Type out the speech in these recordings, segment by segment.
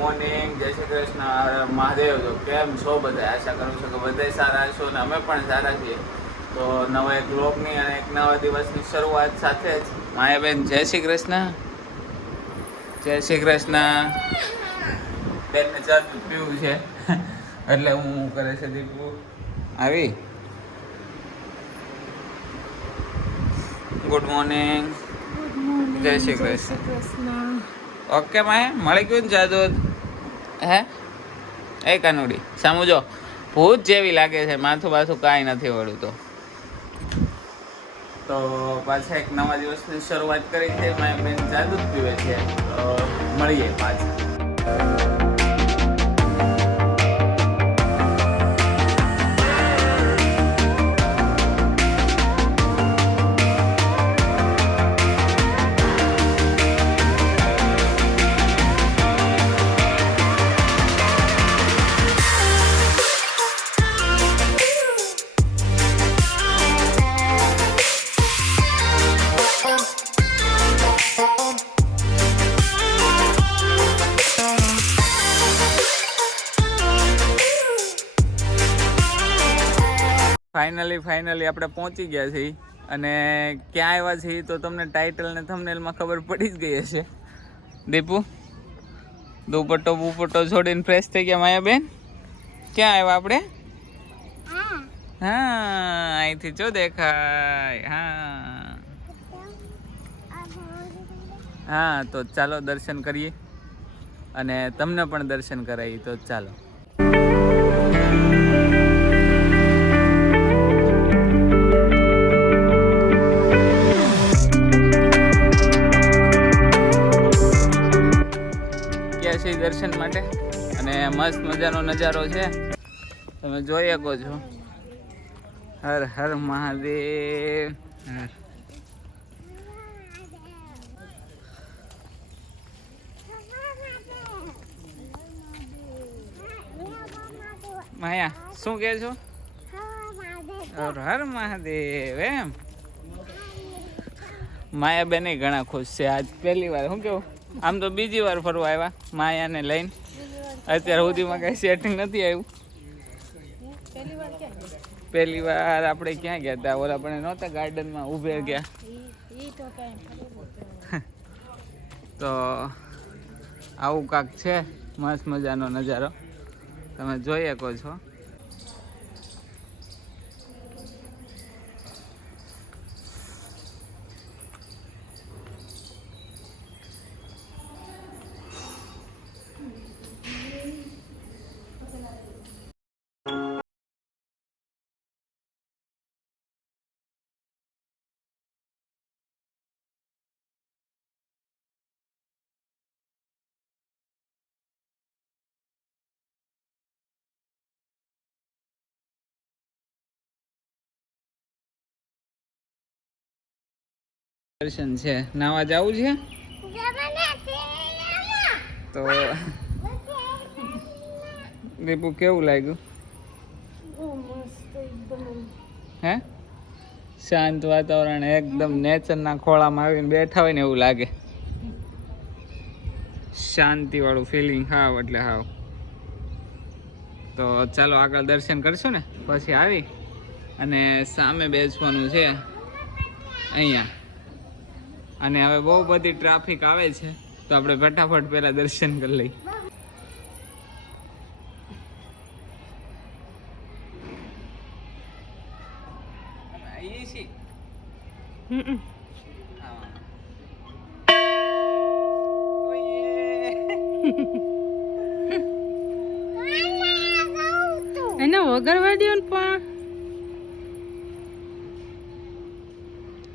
Morning, જય શ્રી કૃષ્ણ, હર હર મહાદેવ. તો કેમ છો બધા? આશા કરું છું કે બધા સારા છો અને અમે પણ સારા છીએ. તો નવા એક બ્લોગની અને એક નવા દિવસની શરૂઆત સાથે જ માયાબેન જય શ્રી કૃષ્ણ. જય શ્રી કૃષ્ણ. બેનને ચા દૂધ પીવું છે એટલે હું કરે છે દીપુ આવી. Good morning. જય શ્રી કૃષ્ણ. ઓકે માય મળી ગયું ને જાદુ? હે એ કાનુડી સામુ જો ભૂત જેવી લાગે છે, માથું બાથું કાંઈ નથી વળું. તો પાછા એક નવા દિવસની શરૂઆત કરી છે. મારી બેન જાદુ જ પીવે છે. તો મળીએ પાછા. ફાઇનલી આપણે પહોંચી ગયા છીએ અને ક્યાં આવ્યા છીએ તો તમને ટાઇટલ ને થંબનેલમાં ખબર પડી જ ગઈ હશે. દીપુ દુપટ્ટો બુપટ્ટો છોડીને ફ્રેશ થઈ ગયા. માયાબેન ક્યાં આવ્યા આપણે? હા અહીંથી જો દેખાય. હા તો ચાલો દર્શન કરીએ અને તમને પણ દર્શન કરાવીએ. તો ચાલો. દર્શન માટે અને મસ્ત મજાનો નજારો છે, તમે જોઈ શકો છો. હર હર મહાદેવ. માયા શું કહે છો? હર હર મહાદેવ. એમ માયા બેન ઘણા ખુશ છે આજ પહેલી વાર. શું કેવું? આમ તો બીજી વાર ફરવા આવ્યા માયાને લઈને. અત્યાર સુધીમાં કઈ સેટિંગ નથી આવ્યું. પહેલી વાર આપણે ક્યાં ગયા હતા? ઓલા આપણે નહોતા ગાર્ડનમાં ઊભે ગયા. તો આવું કાંક છે મસ્ત મજાનો નજારો, તમે જોઈ શકો છો. દર્શન છે. નાવા જવું છે તો દીપુ કેવું લાગ્યું? હે શાંત વાતાવરણ, એકદમ નેચરના ખોળામાં આવીને બેઠા હોય ને એવું લાગે. શાંતિ વાળું ફિલિંગ હાવ એટલે હાવ. તો ચાલો આગળ દર્શન કરશું ને પછી આવી અને સામે બેસવાનું છે અહીંયા. અને હવે બહુ બધી ટ્રાફિક આવે છે તો આપણે ફટાફટ પહેલા દર્શન કરી લઈએ. એને વગરવાડીઓ પણ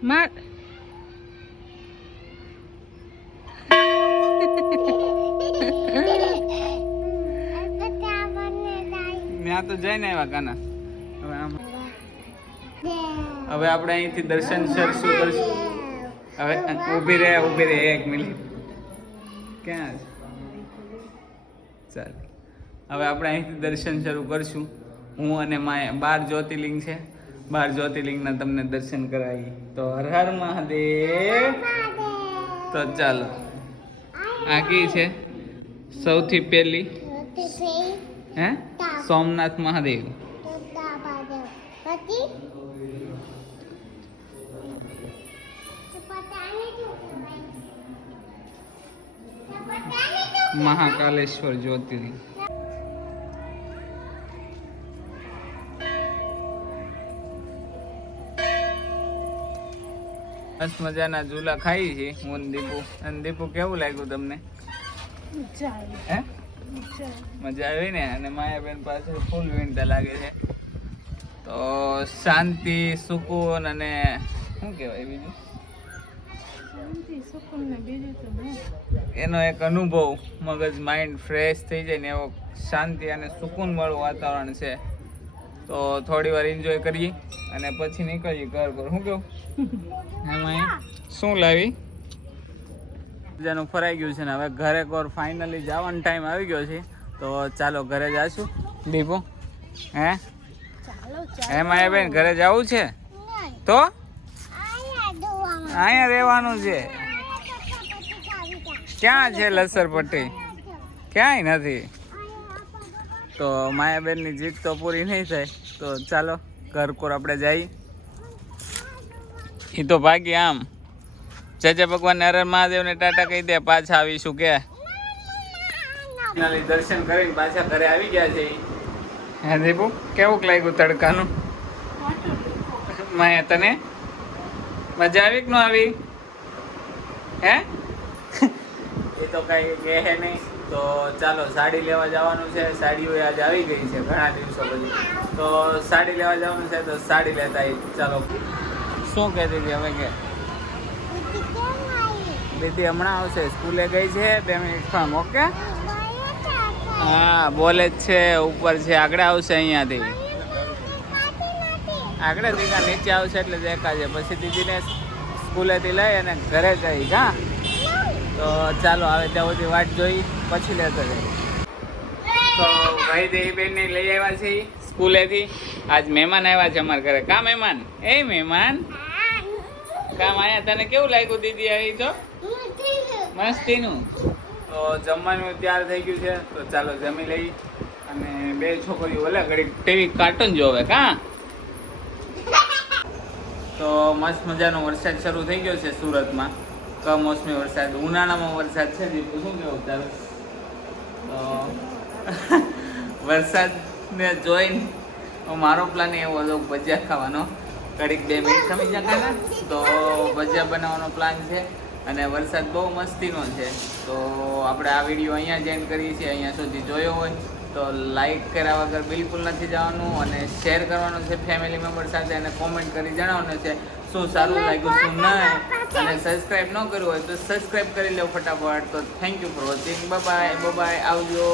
માર ત્યાં તો જઈને આવ્યા કાના. હવે આપણે અહીંથી દર્શન શું કરશું? હવે ઊભી રહે 1 મિનિટ. ક્યાં છે? ચાલ હવે આપણે અહીંથી દર્શન શરૂ કરશું. હું અને માયા 12 જ્યોતિર્લિંગ છે, 12 જ્યોતિર્લિંગના તમને દર્શન કરાવી. તો હર હર મહાદેવ. તો ચાલો આ કી છે સૌથી પહેલી હે સોમનાથ મહાદેવ. મહાકાલેશ્વર જ્યોતિર્લિંગ. મસ્ત મજાના ઝૂલા ખાઈ છે હું ને દીપુ. અને દીપુ કેવું લાગ્યું તમને? હે મજા આવી ને? અને માયાબેન પાસે ફૂલ વિનતા લાગે છે. તો શાંતિ, સુકૂન અને શું કહેવાય બીજું એનો એક અનુભવ, મગજ માઇન્ડ ફ્રેશ થઈ જાય ને એવો શાંતિ અને સુકૂન વાળું વાતાવરણ છે. તો થોડી વાર એન્જોય કરીએ અને પછી નીકળીએ ઘર પર. શું કેવું? એમાં શું લાવી જેનું ફરાઈ ગયું છે ને હવે ઘરે કોર ફાઇનલી જવાનો ટાઈમ આવી ગયો છે. તો ચાલો ઘરે જાશું. દીપુ હે એમાં બેન ઘરે જવું છે તો અહીંયા રહેવાનું છે. ક્યાં છે લસરપટ્ટી? ક્યાંય નથી. તો માયાબેનની જીત તો પૂરી નહીં થાય. તો ચાલો ઘર કોર આપણે જઈએ. એ તો ભાગી આમ જય ભગવાન હર મહાદેવને ટાટા કહી દે, પાછા આવીશું કે. દર્શન કરીને પાછા ઘરે આવી ગયા છે. હે દીપુ કેવું લાગ્યું તડકાનું? માયા તને મજા આવી કે ન આવી? હે એ તો કઈ કહે નહીં. તો ચાલો સાડી લેવા જવાનું છે. સાડીઓ આજે આવી ગઈ છે ઘણા દિવસો પછી. તો સાડી લેવા જવાનું છે તો સાડી લેતા આવી. ચાલો શું કહેતી હતી હવે કે દીદી હમણાં આવશે, સ્કૂલે ગઈ છે 2 મિનિટમાં. ઓકે હા બોલે જ છે ઉપર છે, આગળ આવશે અહીંયાથી. આગળ દીકા નીચે આવશે એટલે દેખાશે. પછી દીદીને સ્કૂલેથી લઈ અને ઘરે જઈ. હા તો ચાલો આવે ત્યાં સુધી વાટ જોઈ પછી લેતા જાય. તો ભાઈ દેવીબેનને લઈ આવ્યા છે સ્કૂલેથી. આજ મહેમાન આવ્યા છે અમારા ઘરે. કા મહેમાન? એ મહેમાન કામ આયા. તને કેવું લાગ્યું દીદી આવી તો? મસ્તીનું. તો જમવાનું તૈયાર થઈ ગયું છે. તો ચાલો જમી લઈ. અને 2 છોકરીઓ ઓલા ઘડી ટીવી કાર્ટૂન જોવે. કા તો મસ્ત મજાનો વરસાદ શરૂ થઈ ગયો છે સુરતમાં. કમોસમી વરસાદ, ઉનાળામાં વરસાદ છે. દીપુ શું કેવું ચાલો? તો વરસાદને જોઈને મારો પ્લાન એવો હતો ભજીયા ખાવાનો. કડીક 2 મિનિટ ખમી જાય તો ભજીયા બનાવવાનો પ્લાન છે. અને વરસાદ બહુ મસ્તીનો છે. તો આપણે આ વિડીયો અહીંયા જ એન્ડ કરીએ છીએ. અહીંયા સુધી જોયો હોય તો લાઈક કર્યા વગર બિલકુલ નથી જવાનું અને શેર કરવાનું છે ફેમિલી મેમ્બર સાથે. અને કોમેન્ટ કરી જણાવવાનું છે શું સારું લાગ્યું શું નહીં. અને સબસ્ક્રાઈબ ન કર્યું હોય તો સબસ્ક્રાઈબ કરી લો ફટાફટ. તો thank you for watching. Bye bye આવજો.